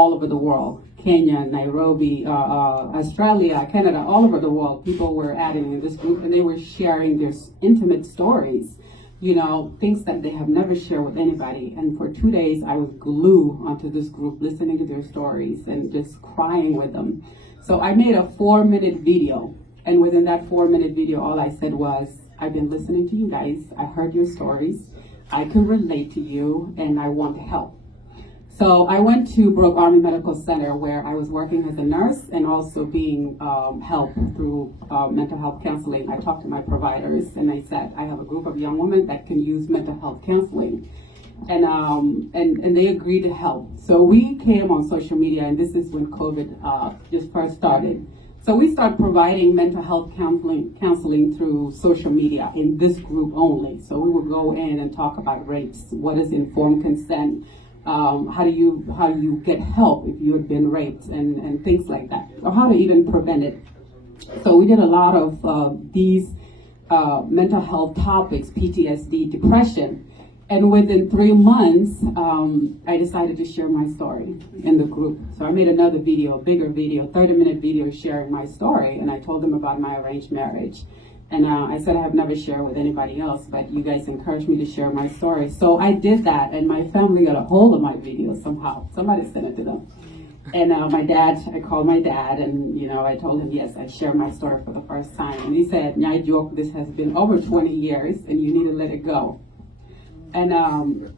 all over the world, Kenya, Nairobi, Australia, Canada, all over the world. People were adding in this group and they were sharing their intimate stories, you know, things that they have never shared with anybody. And for 2 days, I was glued onto this group, listening to their stories and just crying with them. So I made a 4-minute video. And within that 4-minute video, all I said was, I've been listening to you guys. I heard your stories. I can relate to you and I want to help. So I went to Brooke Army Medical Center where I was working as a nurse and also being helped through mental health counseling. I talked to my providers and I said, I have a group of young women that can use mental health counseling. And they agreed to help. So we came on social media, and this is when COVID just first started. So we started providing mental health counseling through social media in this group only. So we would go in and talk about rapes, what is informed consent, how do you get help if you have been raped, and things like that, or how to even prevent it. So we did a lot of these mental health topics, PTSD, depression. And within 3 months, I decided to share my story in the group. So I made another video, a bigger video, 30-minute video sharing my story. And I told them about my arranged marriage. And I said I have never shared with anybody else, but you guys encouraged me to share my story. So I did that, and my family got a hold of my video somehow. Somebody sent it to them. And my dad, I called my dad, and I told him, yes, I shared my story for the first time. And he said, Nyajuok, this has been over 20 years, and you need to let it go. And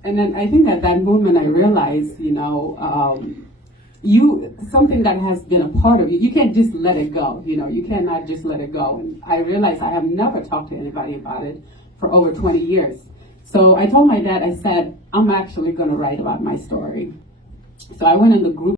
then I think at that moment I realized, something that has been a part of you, you can't just let it go. You cannot just let it go. And I realized I have never talked to anybody about it for over 20 years. So I told my dad, I said, I'm actually going to write about my story. So I went in the group